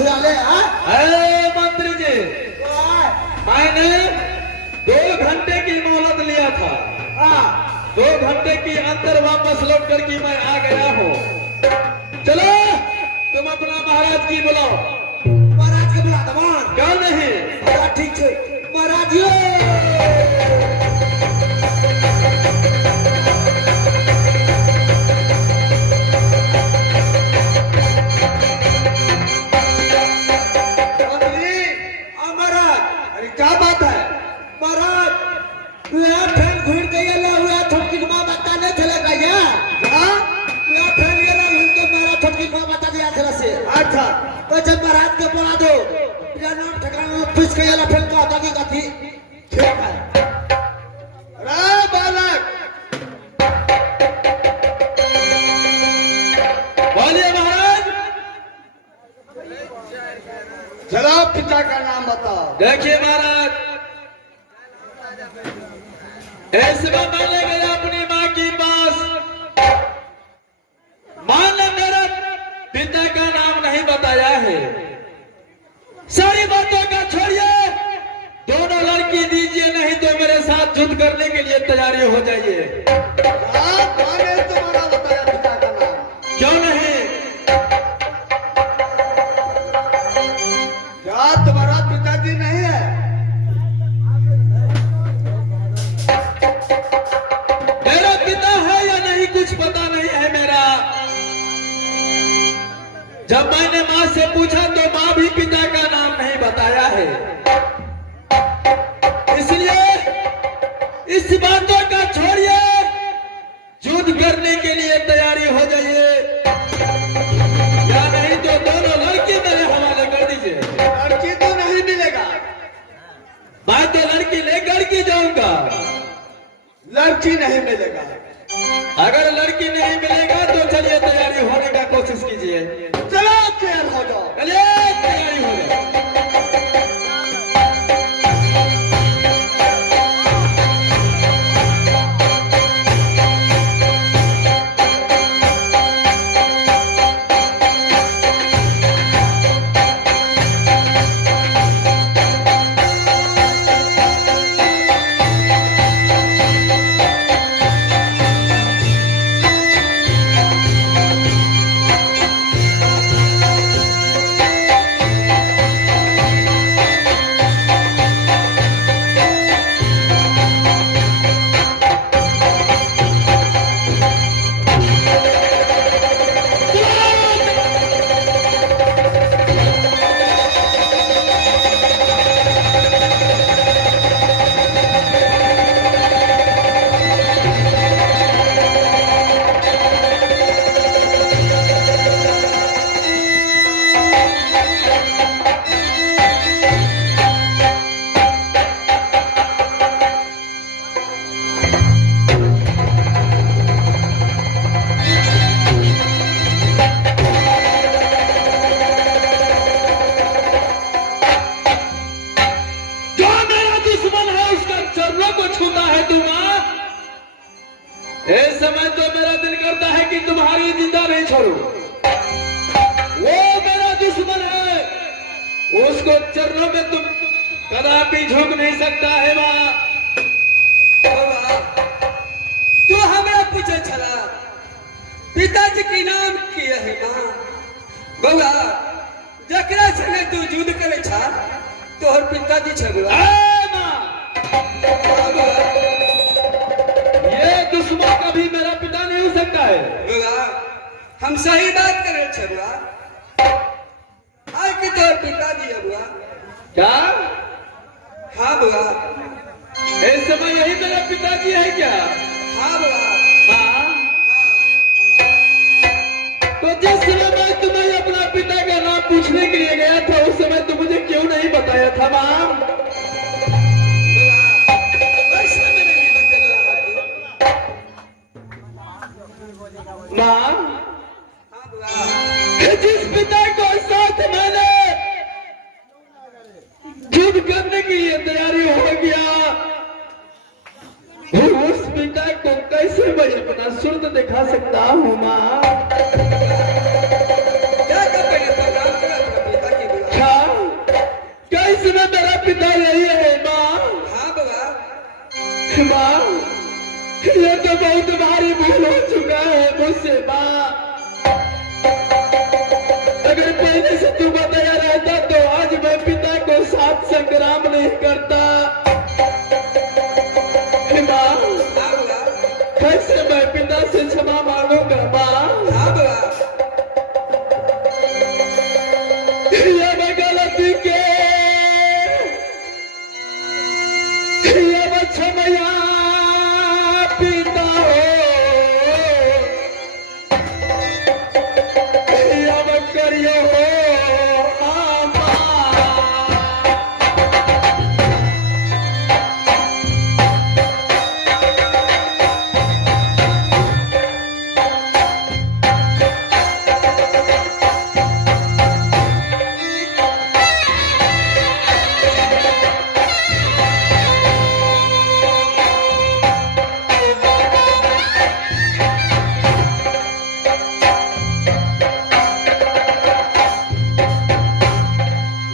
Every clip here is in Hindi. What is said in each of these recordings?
छुड़ा ले। मंत्री जी, मैंने 2 घंटे की मोहलत लिया था। 2 घंटे की अंदर वापस लौट कर के मैं आ गया हूँ। चलो तुम अपना महाराज की बुलाओ। महाराज के बुला दमान। क्यों नहीं? महाराज ठीक है महाराज यो। क्या बात है महाराज? फैन घुड़ गया ला हुआ छोटकी मां बता नहीं चलेगा या? हाँ फैन ये ला घुड़ के मेरा छोटकी मां बता दिया चला से। अच्छा तो जब महाराज के बुला दो या नाम ठिकाना पूछ के ये फैन का दागी का थी। ठीक है। अरे बालक, बोलिए महाराज। चलो पिता का नाम बताओ। देखिए महाराज, ऐसे में मैंने गया अपनी माँ के पास। माँ ने मेरा पिता का नाम नहीं बताया है। सारी बातों का छोड़िए, दोनों लड़की दीजिए, नहीं तो मेरे साथ युद्ध करने के लिए तैयारी हो जाइए। मैंने तुम्हारा बताया पिता का नाम। क्यों नहीं? क्या तुम्हारा पिताजी नहीं है? मेरा पिता है या नहीं कुछ पता नहीं है मेरा। जब मैंने माँ से पूछा तो माँ भी पिता का नाम नहीं बताया है। इसलिए इस बातों का छोड़िए, युद्ध करने के लिए तैयारी हो जाइए, या नहीं तो दोनों लड़की मेरे हवाले कर दीजिए। लड़की तो नहीं मिलेगा। मैं तो लड़की लेकर के जाऊंगा। लड़की नहीं मिलेगा। अगर लड़की नहीं मिलेगा तो चलिए तैयारी होने का कोशिश कीजिए। चलो तैयार हो जाओ। चलिए तैयारी हो जाए। इस समय तो मेरा दिल करता है कि तुम्हारी जिंदा नहीं छोड़ू। वो मेरा दुश्मन है, उसको चरणों में तुम कदापि झुक नहीं सकता है। माँ तू हमें पूछे चला पिताजी की नाम किए है माँ बउआ जकरा संगे तू युद्ध करे छा तोहर पिताजी छगुआ। ये दुश्मन कभी मेरा पिता नहीं हो सकता है। बउआ हम सही बात करे छगुआ। आज की तोहर पिताजी है बुआ। क्या? हाँ बुआ। इस समय यही मेरा पिताजी है क्या? हाँ बुआ। हाँ। तो जिस समय मैं तुम्हें अपना पिता का नाम पूछने के लिए गया था उस समय तुम मुझे क्यों नहीं बताया था माँ? माँ जिस पिता को साथ मैंने युद्ध करने के लिए तैयारी हो गया उस पिता को कैसे मैं अपना सूरत दिखा सकता हूँ माँ? क्या कर पहले प्रोग्राम करा अपना पिता की करियो हो आमा।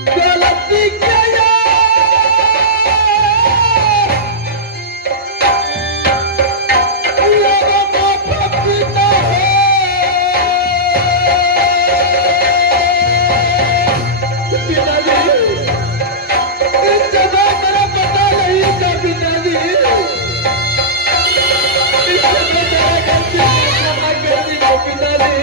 गलती किया लोगों को पपीता है पिताजी, इस जगह मेरा पता नहीं था पिताजी, इस जगह मेरा गलती क्षमा कर दीजिए पिताजी।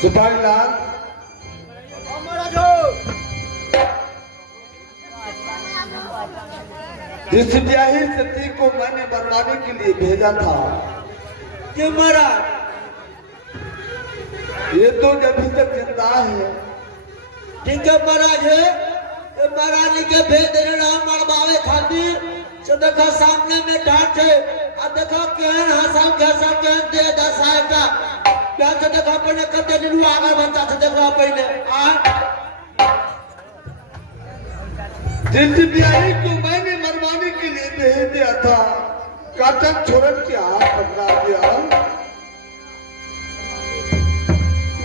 सुपारी लाल, जिस ब्याही सती को मैंने बरमाने के लिए भेजा था, कि महाराज ये तो अभी तक जिंदा है। ठीक है महाराज, ये महारानी के भेद राम मरवावे खातिर से देखो सामने में डांट है, अब देखो केहन हंसाम केहन दे दसाए का क्या से देखो अपने कते दिलू आगे बढ़ता से देखो अपने जिस ब्याही को मैंने मरवाने के लिए भेज दिया था, काटन छोड़न के हाथ पकड़ा दिया।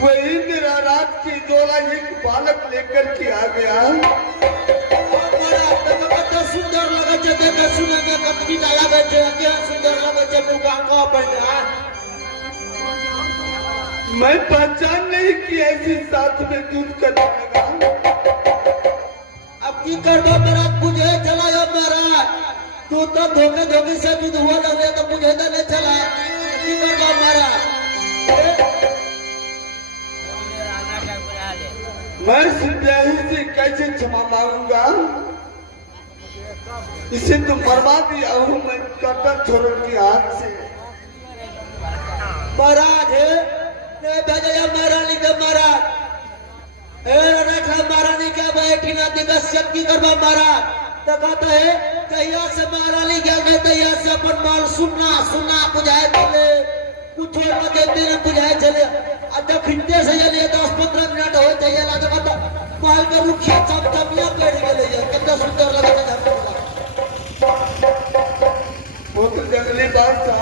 वही मेरा रात की जोड़ा एक बालक लेकर के आ गया। सुंदर लगे छे, देखे सुने में कतनी का लगे छे, क्या सुंदर लगे छे मुका को अपने मैं पहचान नहीं कि ऐसी साथ में दूध करने लगा। अब की करबो मेरा बुझे चला या मेरा तू तो धोखे से दूध हुआ लगे तो मुझे तो नहीं चला की करबो मेरा मैं सिपाही से कैसे क्षमा मांगूंगा? इसे तो मरवा दिया हूँ मैं कटन छोड़न के हाथ से। महाराज ने भेजा महारानी के महाराज रखा महारानी के बैठी ना दिवस की करवा महाराज तो कहते है कहिया से महारानी क्या गए तैया से अपन माल सुनना बुझाए चले कुछ लगे दिन बुझाए चले अब जब फिरते से चले 10-15 मिनट हो चाहिए तो कहता माल का रुखिया चमचमिया पड़ गई है कितना सुंदर लगे है वो तो जंगली बात था।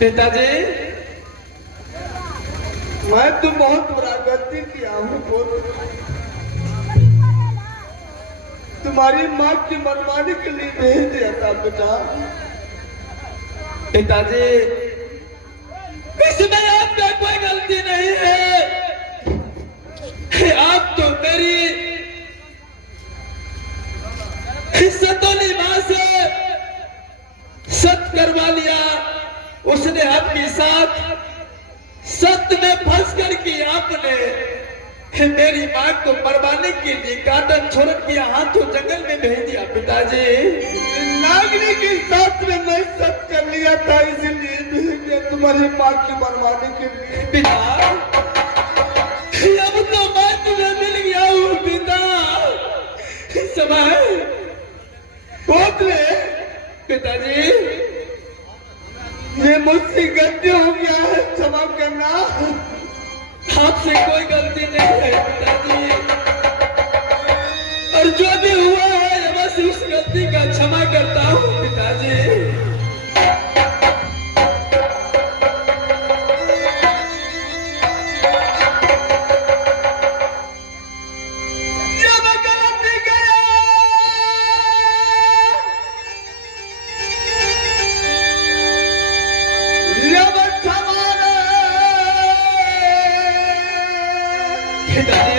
पिताजी मैं तो बहुत बड़ा गलती किया हूँ तुम्हारी माँ की मनमानी के लिए भेज दिया था बेटा। पिताजी इसमें आपका कोई गलती नहीं है। आप तो मेरी सतोली माँ से सत करवा लिया। उसने आपके साथ सत्य में फंस कर के आपने मेरी माँ को मरवाने के लिए काटन छोड़ किया, हाथों जंगल में भेज दिया। पिताजी नागनी के साथ में मैं सत कर लिया था इसलिए भेज दिया तुम्हारी माँ की मरवाने के लिए। पिता अब तो मैं तुम्हें मिल गया हूँ पिता। समय बोले पिताजी ये मुझसे गलती हो गया है क्षमा करना। आपसे कोई गलती नहीं है पिताजी, और जो भी हुआ है बस उस गलती का क्षमा करता हूँ पिताजी। पिताजी